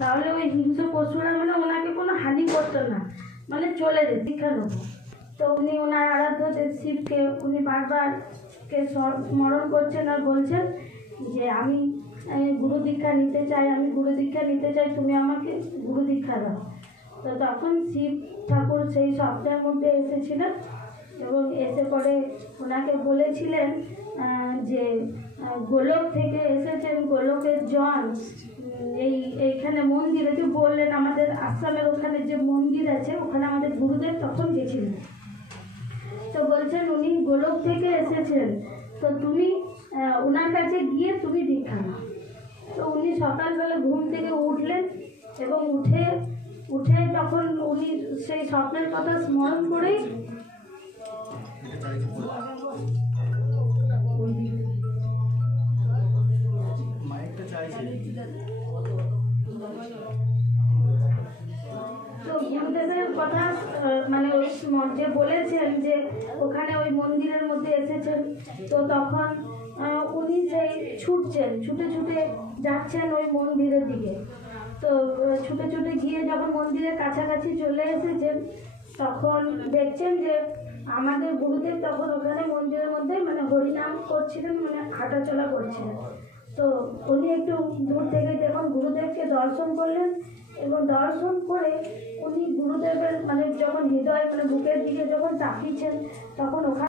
তাহলে ওই হিংস্র পশুরা মানে ওনাকে কোনো হানি করতো না, মানে চলে যেত দীক্ষা নেব। তো উনি ওনার আরাধ্য দেব শিবকে উনি বারবার স্মরণ করছেন আর বলছেন যে আমি গুরু দীক্ষা নিতে চাই, আমি গুরু দীক্ষা নিতে চাই, তুমি আমাকে গুরু দীক্ষা দাও। তো তখন শিব ঠাকুর সেই স্বপ্নের মধ্যে এসেছিলেন এবং এসে পরে ওনাকে বলেছিলেন যে গোলক থেকে এসেছেন, গোলকের জন এইখানে মন্দিরে যে বললেন আমাদের আশ্রমের ওখানে যে মন্দির আছে ওখানে আমাদের গুরুদেব তখন গেছিলেন। তো বলছেন উনি গোলক থেকে এসেছেন, তো তুমি ওনার কাছে গিয়ে তুমি দীক্ষা নাও। তো উনি সকালবেলা ঘুম থেকে উঠলেন এবং উঠে তখন উনি সেই স্বপ্নের কথা স্মরণ করেই তো গুরুদেবের কথা মানে ওই যে বলেছেন যে ওখানে ওই মন্দিরের মধ্যে এসেছেন। তো তখন উনি সেই ছুটছেন, ছুটে ছুটে যাচ্ছেন ওই মন্দিরের দিকে। তো ছুটে ছুটে গিয়ে যখন মন্দিরের কাছাকাছি চলে এসেছেন তখন দেখছেন যে আমাদের গুরুদেব তখন ওখানে মন্দিরের মধ্যে মানে হরিনাম করছিলেন, মানে হাঁটাচলা করছিলেন। তো উনি একটু দূর থেকে যখন গুরুদেবকে দর্শন করলেন এবং দর্শন করে উনি গুরুদেবের মানে যখন হৃদয় মানে বুকের দিকে যখন তাকিয়েছেন তখন ওখানে